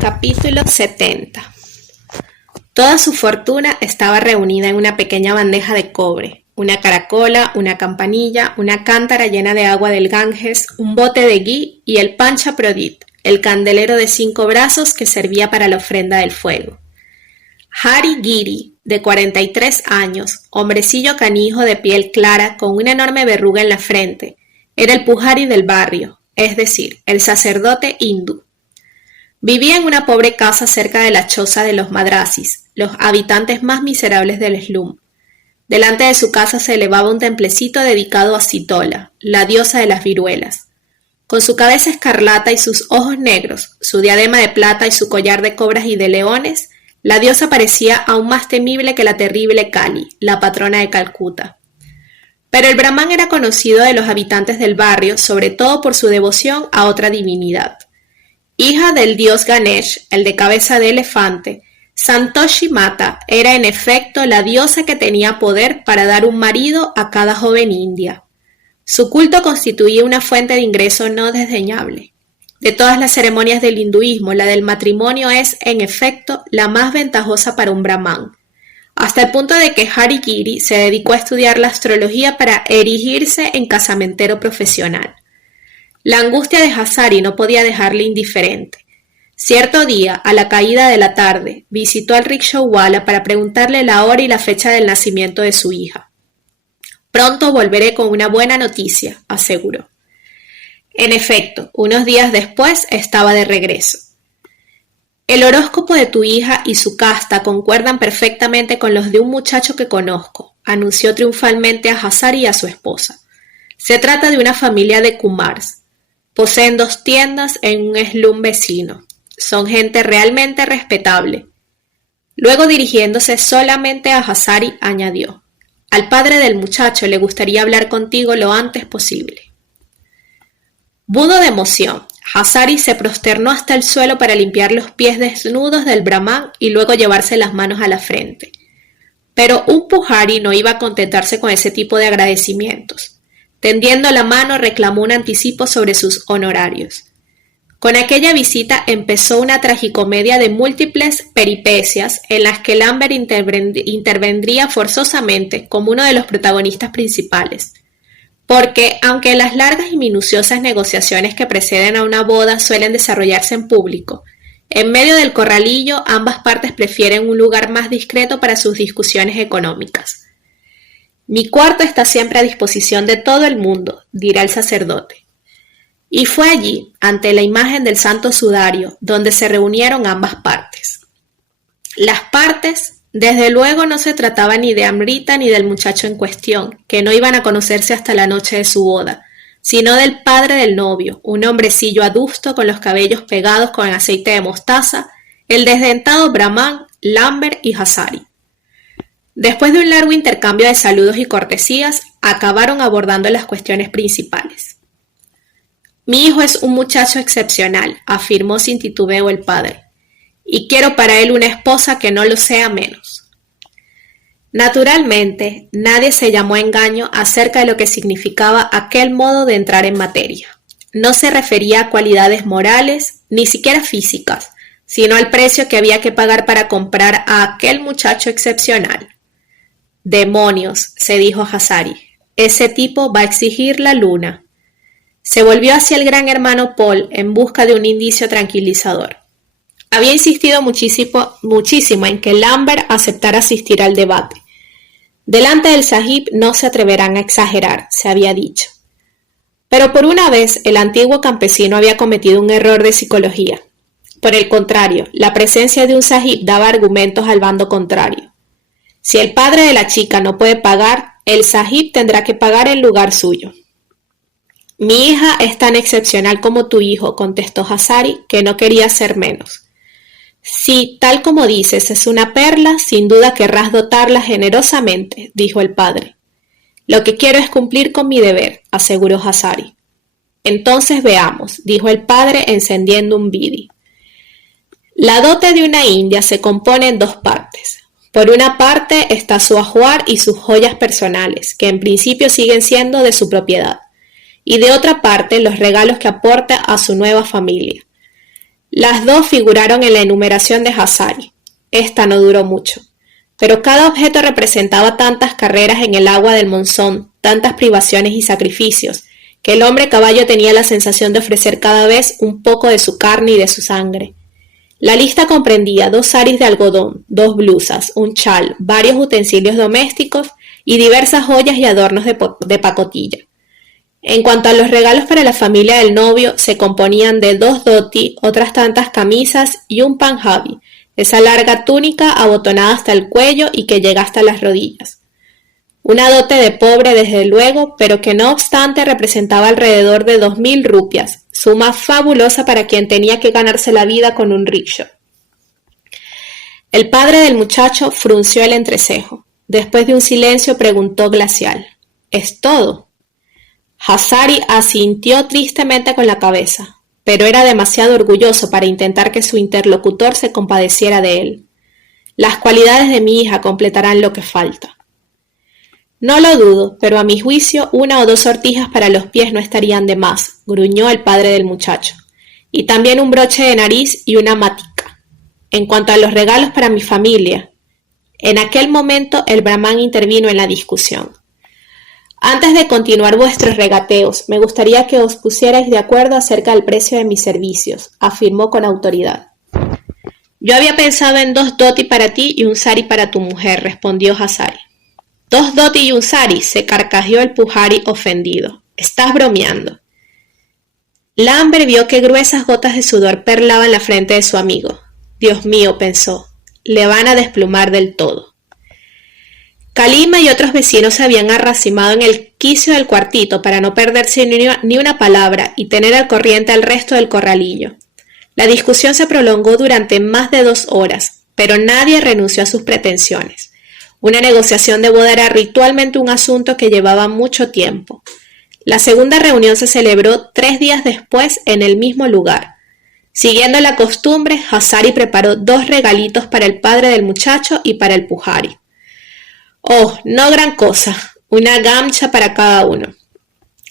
Capítulo 70. Toda su fortuna estaba reunida en una pequeña bandeja de cobre, una caracola, una campanilla, una cántara llena de agua del Ganges, un bote de ghee y el pancha prodit, el candelero de 5 brazos que servía para la ofrenda del fuego. Hari Giri, de 43 años, hombrecillo canijo de piel clara con una enorme verruga en la frente, era el pujari del barrio, es decir, el sacerdote hindú. Vivía en una pobre casa cerca de la choza de los madrasis, los habitantes más miserables del slum. Delante de su casa se elevaba un templecito dedicado a Sitola, la diosa de las viruelas. Con su cabeza escarlata y sus ojos negros, su diadema de plata y su collar de cobras y de leones, la diosa parecía aún más temible que la terrible Kali, la patrona de Calcuta. Pero el Brahman era conocido de los habitantes del barrio, sobre todo por su devoción a otra divinidad. Hija del dios Ganesh, el de cabeza de elefante, Santoshi Mata era en efecto la diosa que tenía poder para dar un marido a cada joven india. Su culto constituía una fuente de ingreso no desdeñable. De todas las ceremonias del hinduismo, la del matrimonio es, en efecto, la más ventajosa para un brahman, hasta el punto de que Hari Giri se dedicó a estudiar la astrología para erigirse en casamentero profesional. La angustia de Hasari no podía dejarle indiferente. Cierto día, a la caída de la tarde, visitó al rickshawala para preguntarle la hora y la fecha del nacimiento de su hija. «Pronto volveré con una buena noticia», aseguró. En efecto, unos días después estaba de regreso. «El horóscopo de tu hija y su casta concuerdan perfectamente con los de un muchacho que conozco», anunció triunfalmente a Hasari y a su esposa. «Se trata de una familia de Kumars. Poseen 2 tiendas en un slum vecino. Son gente realmente respetable». Luego, dirigiéndose solamente a Hasari, añadió: «Al padre del muchacho le gustaría hablar contigo lo antes posible». Mudo de emoción, Hasari se prosternó hasta el suelo para limpiar los pies desnudos del Brahman y luego llevarse las manos a la frente. Pero un pujari no iba a contentarse con ese tipo de agradecimientos. Tendiendo la mano, reclamó un anticipo sobre sus honorarios. Con aquella visita empezó una tragicomedia de múltiples peripecias en las que Lambert intervendría forzosamente como uno de los protagonistas principales. Porque, aunque las largas y minuciosas negociaciones que preceden a una boda suelen desarrollarse en público, en medio del corralillo ambas partes prefieren un lugar más discreto para sus discusiones económicas. «Mi cuarto está siempre a disposición de todo el mundo», dirá el sacerdote. Y fue allí, ante la imagen del santo sudario, donde se reunieron ambas partes. Las partes, desde luego, no se trataba ni de Amrita ni del muchacho en cuestión, que no iban a conocerse hasta la noche de su boda, sino del padre del novio, un hombrecillo adusto con los cabellos pegados con aceite de mostaza, el desdentado Brahman, Lambert y Hasari. Después de un largo intercambio de saludos y cortesías, acabaron abordando las cuestiones principales. «Mi hijo es un muchacho excepcional», afirmó sin titubeo el padre, «y quiero para él una esposa que no lo sea menos». Naturalmente, nadie se llamó a engaño acerca de lo que significaba aquel modo de entrar en materia. No se refería a cualidades morales, ni siquiera físicas, sino al precio que había que pagar para comprar a aquel muchacho excepcional. «Demonios», se dijo Hasari, «ese tipo va a exigir la luna». Se volvió hacia el gran hermano Paul en busca de un indicio tranquilizador. Había insistido muchísimo en que Lambert aceptara asistir al debate. Delante del sahib no se atreverán a exagerar, se había dicho. Pero por una vez el antiguo campesino había cometido un error de psicología. Por el contrario, la presencia de un sahib daba argumentos al bando contrario. Si el padre de la chica no puede pagar, el sahib tendrá que pagar en lugar suyo. «Mi hija es tan excepcional como tu hijo», contestó Hasari, que no quería ser menos. «Si, tal como dices, es una perla, sin duda querrás dotarla generosamente», dijo el padre. «Lo que quiero es cumplir con mi deber», aseguró Hasari. «Entonces veamos», dijo el padre encendiendo un bidi. «La dote de una india se compone en 2 partes. Por una parte está su ajuar y sus joyas personales, que en principio siguen siendo de su propiedad, y de otra parte los regalos que aporta a su nueva familia. Las dos figuraron en la enumeración de Hassari. Esta no duró mucho, pero cada objeto representaba tantas carreras en el agua del monzón, tantas privaciones y sacrificios, que el hombre caballo tenía la sensación de ofrecer cada vez un poco de su carne y de su sangre. La lista comprendía 2 saris de algodón, 2 blusas, un chal, varios utensilios domésticos y diversas joyas y adornos de pacotilla. En cuanto a los regalos para la familia del novio, se componían de 2 dhoti, otras tantas camisas y un panjabi, esa larga túnica abotonada hasta el cuello y que llega hasta las rodillas. Una dote de pobre desde luego, pero que no obstante representaba alrededor de 2.000 rupias, suma fabulosa para quien tenía que ganarse la vida con un rickshaw. El padre del muchacho frunció el entrecejo. Después de un silencio preguntó glacial: ¿Es todo? Hassari asintió tristemente con la cabeza, pero era demasiado orgulloso para intentar que su interlocutor se compadeciera de él. Las cualidades de mi hija completarán lo que falta. No lo dudo, pero a mi juicio 1 o 2 sortijas para los pies no estarían de más, gruñó el padre del muchacho, y también un broche de nariz y una matica. En cuanto a los regalos para mi familia, en aquel momento el brahmán intervino en la discusión. Antes de continuar vuestros regateos, me gustaría que os pusierais de acuerdo acerca del precio de mis servicios, afirmó con autoridad. Yo había pensado en 2 dhoti para ti y un sari para tu mujer, respondió Hassari. 2 dhoti y un sari, se carcajeó el pujari ofendido. Estás bromeando. Lambert vio que gruesas gotas de sudor perlaban la frente de su amigo. Dios mío, pensó, le van a desplumar del todo. Kalima y otros vecinos se habían arracimado en el quicio del cuartito para no perderse ni una palabra y tener al corriente al resto del corralillo. La discusión se prolongó durante más de 2 horas, pero nadie renunció a sus pretensiones. Una negociación de boda era ritualmente un asunto que llevaba mucho tiempo. La segunda reunión se celebró 3 días después en el mismo lugar. Siguiendo la costumbre, Hassari preparó 2 regalitos para el padre del muchacho y para el pujari. Oh, no gran cosa, una gamcha para cada uno.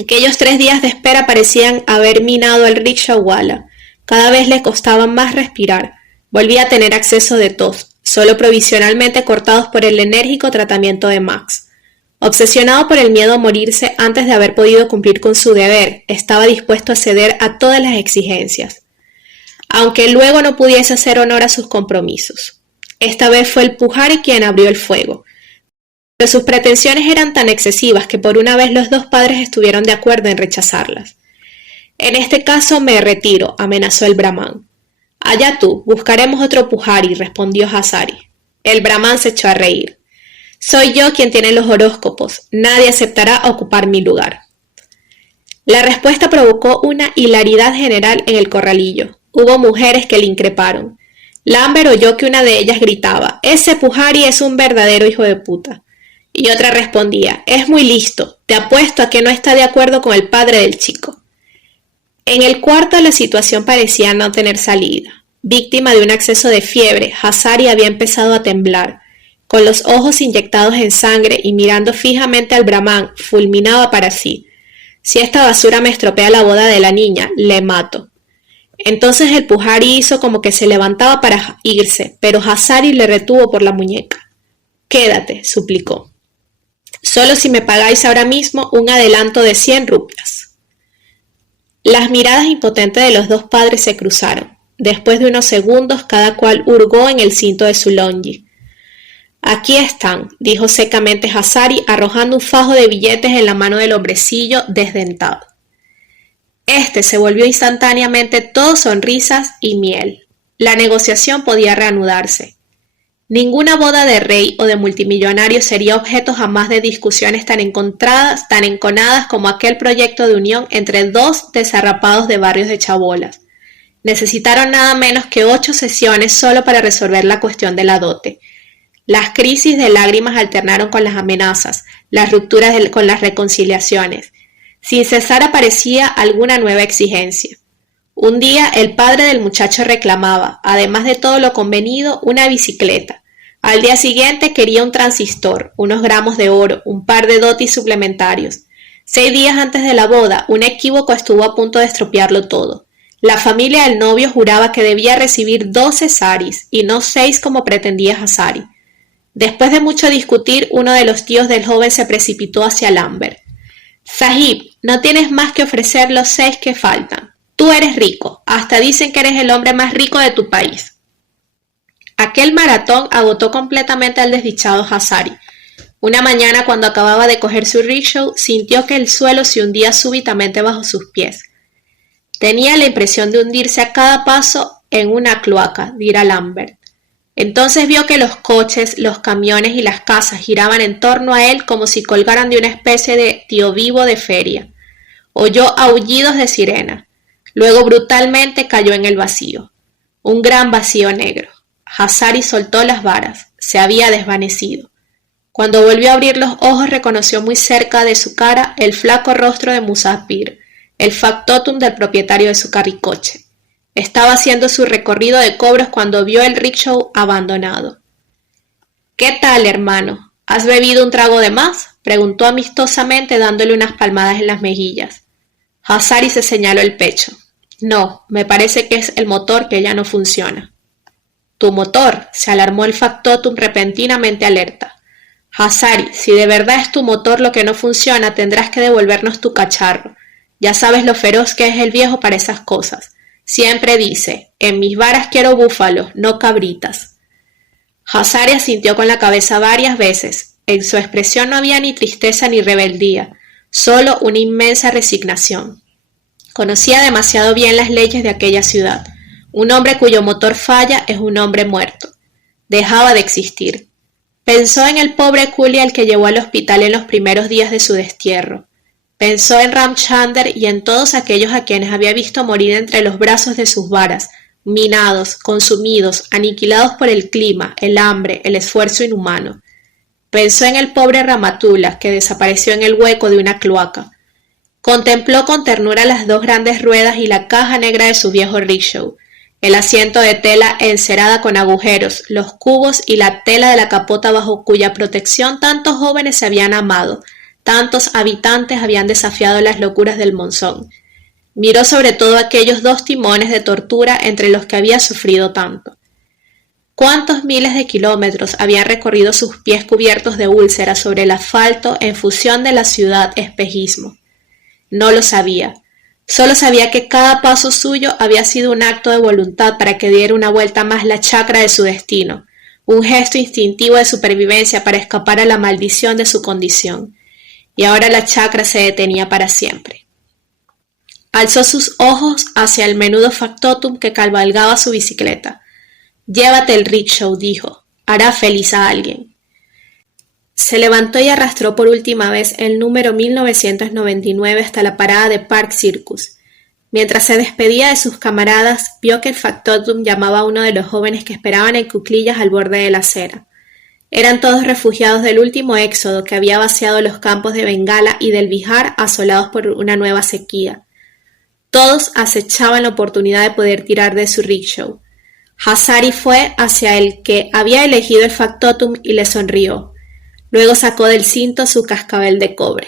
Aquellos 3 días de espera parecían haber minado al rickshawala. Cada vez le costaba más respirar. Volvía a tener acceso de tos, solo provisionalmente cortados por el enérgico tratamiento de Max. Obsesionado por el miedo a morirse antes de haber podido cumplir con su deber, estaba dispuesto a ceder a todas las exigencias, aunque luego no pudiese hacer honor a sus compromisos. Esta vez fue el pujari quien abrió el fuego, pero sus pretensiones eran tan excesivas que por una vez los 2 padres estuvieron de acuerdo en rechazarlas. En este caso me retiro, amenazó el brahmán. Allá tú, buscaremos otro pujari, respondió Hassari. El brahmán se echó a reír. Soy yo quien tiene los horóscopos, nadie aceptará ocupar mi lugar. La respuesta provocó una hilaridad general en el corralillo. Hubo mujeres que le increparon. Lambert oyó que una de ellas gritaba: ese pujari es un verdadero hijo de puta. Y otra respondía: es muy listo, te apuesto a que no está de acuerdo con el padre del chico. En el cuarto la situación parecía no tener salida. Víctima de un acceso de fiebre, Hassari había empezado a temblar. Con los ojos inyectados en sangre y mirando fijamente al brahmán, fulminaba para sí. Si esta basura me estropea la boda de la niña, le mato. Entonces el pujari hizo como que se levantaba para irse, pero Hassari le retuvo por la muñeca. Quédate, suplicó. Solo si me pagáis ahora mismo un adelanto de 100 rupias. Las miradas impotentes de los 2 padres se cruzaron. Después de unos segundos, cada cual hurgó en el cinto de su longi. Aquí están, dijo secamente Hassari, arrojando un fajo de billetes en la mano del hombrecillo desdentado. Este se volvió instantáneamente todo sonrisas y miel. La negociación podía reanudarse. Ninguna boda de rey o de multimillonario sería objeto jamás de discusiones tan encontradas, tan enconadas como aquel proyecto de unión entre 2 desarrapados de barrios de chabolas. Necesitaron nada menos que 8 sesiones solo para resolver la cuestión de la dote. Las crisis de lágrimas alternaron con las amenazas, las rupturas con las reconciliaciones. Sin cesar aparecía alguna nueva exigencia. Un día el padre del muchacho reclamaba, además de todo lo convenido, una bicicleta. Al día siguiente quería un transistor, unos gramos de oro, un par de dotis suplementarios. 6 días antes de la boda, un equívoco estuvo a punto de estropearlo todo. La familia del novio juraba que debía recibir 12 saris y no 6 como pretendía Hassari. Después de mucho discutir, uno de los tíos del joven se precipitó hacia Lambert. Sahib, no tienes más que ofrecer los 6 que faltan. Tú eres rico, hasta dicen que eres el hombre más rico de tu país. Aquel maratón agotó completamente al desdichado Hassari. Una mañana, cuando acababa de coger su rickshaw, sintió que el suelo se hundía súbitamente bajo sus pies. Tenía la impresión de hundirse a cada paso en una cloaca, dirá Lambert. Entonces vio que los coches, los camiones y las casas giraban en torno a él como si colgaran de una especie de tío vivo de feria. Oyó aullidos de sirena. Luego brutalmente cayó en el vacío. Un gran vacío negro. Hassari soltó las varas. Se había desvanecido. Cuando volvió a abrir los ojos reconoció muy cerca de su cara el flaco rostro de Musafir, el factotum del propietario de su carricoche. Estaba haciendo su recorrido de cobros cuando vio el rickshaw abandonado. «¿Qué tal, hermano? ¿Has bebido un trago de más?», preguntó amistosamente dándole unas palmadas en las mejillas. Hassari se señaló el pecho. «No, me parece que es el motor que ya no funciona». «¿Tu motor?», se alarmó el factotum repentinamente alerta. «Hassari, si de verdad es tu motor lo que no funciona, tendrás que devolvernos tu cacharro. Ya sabes lo feroz que es el viejo para esas cosas. Siempre dice, en mis varas quiero búfalos, no cabritas». Hassari asintió con la cabeza varias veces. En su expresión no había ni tristeza ni rebeldía, solo una inmensa resignación. Conocía demasiado bien las leyes de aquella ciudad. Un hombre cuyo motor falla es un hombre muerto. Dejaba de existir. Pensó en el pobre coolie al que llevó al hospital en los primeros días de su destierro. Pensó en Ramchander y en todos aquellos a quienes había visto morir entre los brazos de sus varas, minados, consumidos, aniquilados por el clima, el hambre, el esfuerzo inhumano. Pensó en el pobre Ramatula, que desapareció en el hueco de una cloaca. Contempló con ternura las 2 grandes ruedas y la caja negra de su viejo rickshaw, el asiento de tela encerada con agujeros, los cubos y la tela de la capota bajo cuya protección tantos jóvenes se habían amado, tantos habitantes habían desafiado las locuras del monzón. Miró sobre todo aquellos 2 timones de tortura entre los que había sufrido tanto. ¿Cuántos miles de kilómetros habían recorrido sus pies cubiertos de úlceras sobre el asfalto en fusión de la ciudad espejismo? No lo sabía. Solo sabía que cada paso suyo había sido un acto de voluntad para que diera una vuelta más la chacra de su destino, un gesto instintivo de supervivencia para escapar a la maldición de su condición. Y ahora la chacra se detenía para siempre. Alzó sus ojos hacia el menudo factotum que cabalgaba su bicicleta. «Llévate el rickshaw», dijo. «Hará feliz a alguien». Se levantó y arrastró por última vez el número 1999 hasta la parada de Park Circus. Mientras se despedía de sus camaradas, vio que el factotum llamaba a uno de los jóvenes que esperaban en cuclillas al borde de la acera. Eran todos refugiados del último éxodo que había vaciado los campos de Bengala y del Bihar asolados por una nueva sequía. Todos acechaban la oportunidad de poder tirar de su rickshaw. Hassari fue hacia el que había elegido el factotum y le sonrió. Luego sacó del cinto su cascabel de cobre.